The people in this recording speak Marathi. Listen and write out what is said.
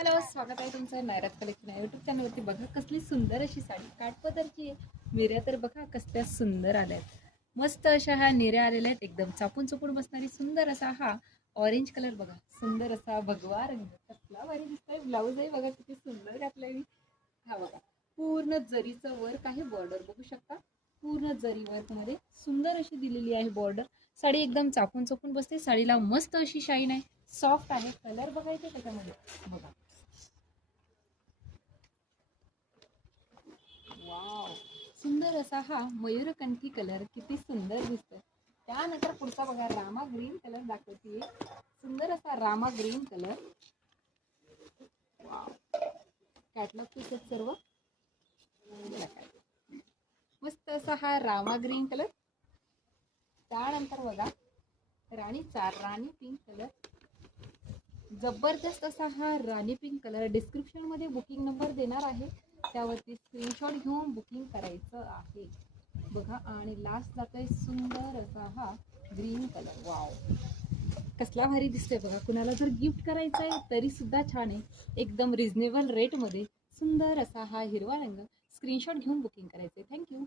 हॅलो, स्वागत आहे तुमचं नायराज कलेक्शन या यूट्यूब चॅनलवरती. बघा कसली सुंदर अशी साडी काठपदरची आहे. निर्या तर बघा कसल्या सुंदर आल्यात. मस्त अशा ह्या निर्या आलेल्या आहेत. एकदम चापून चुपून बसणारी सुंदर असा हा ऑरेंज कलर बघा. सुंदर असा भगवा रंग कसला भारी दिसतोय. ब्लाऊज आहे बघा किती सुंदर घातलाय मी. हा बघा पूर्ण जरीचं वर्क आहे. बॉर्डर बघू शकता. पूर्ण जरी वर्क मध्ये सुंदर अशी दिलेली आहे बॉर्डर. साडी एकदम चापून चुपून बसते. साडीला मस्त अशी शाईन आहे. सॉफ्ट आहे. कलर बघायचे त्याच्यामध्ये बघा. वाव, सुंदर असा हा मयूरकंठी कलर किती सुंदर दिसतोय. त्यानंतर पुढचा बघा रामा ग्रीन कलर दाखवते. सुंदर असा Rama green colour. Wow, catalogue piece आहेत सर्व. मस्त असा हा रामा ग्रीन कलर. त्यानंतर बघा राणी पिंक कलर. जबरदस्त असा हा राणी पिंक कलर. डिस्क्रिप्शन मध्ये बुकिंग नंबर देणार आहे, त्यावरती स्क्रीनशॉट घेऊन बुकिंग करायचं आहे बघा. आणि लास्ट जातोय सुंदर असा हा ग्रीन कलर. वाव, कसला भारी दिसतोय बघा. कुणाला जर गिफ्ट करायचं आहे तरी सुद्धा छान आहे. एकदम रिझनेबल रेट मध्ये सुंदर असा हा हिरवा रंग. स्क्रीनशॉट घेऊन बुकिंग करायचंय. थँक्यू.